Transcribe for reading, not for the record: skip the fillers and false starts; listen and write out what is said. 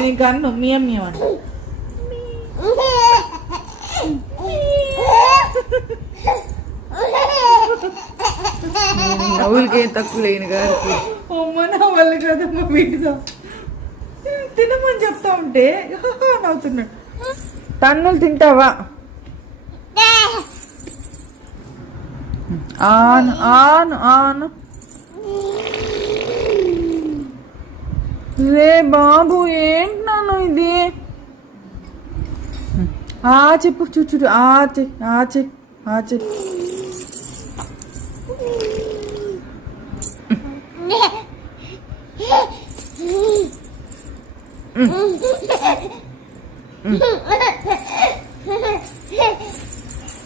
నీ కన్ను మియం మియం అంట. నవ్వులకి ఏం తక్కువ లేని గారికి అమ్మ నా వల్ల కదమ్మా వీటితో తినమని చెప్తా ఉంటే నవ్వుతున్నాడు. తన్నులు తింటావా? ఆను ఆను ఆను రే బాబు ఏంటి నాను ఇది? ఆ చెప్పు చూచు ఆచి ఆచి ఆచి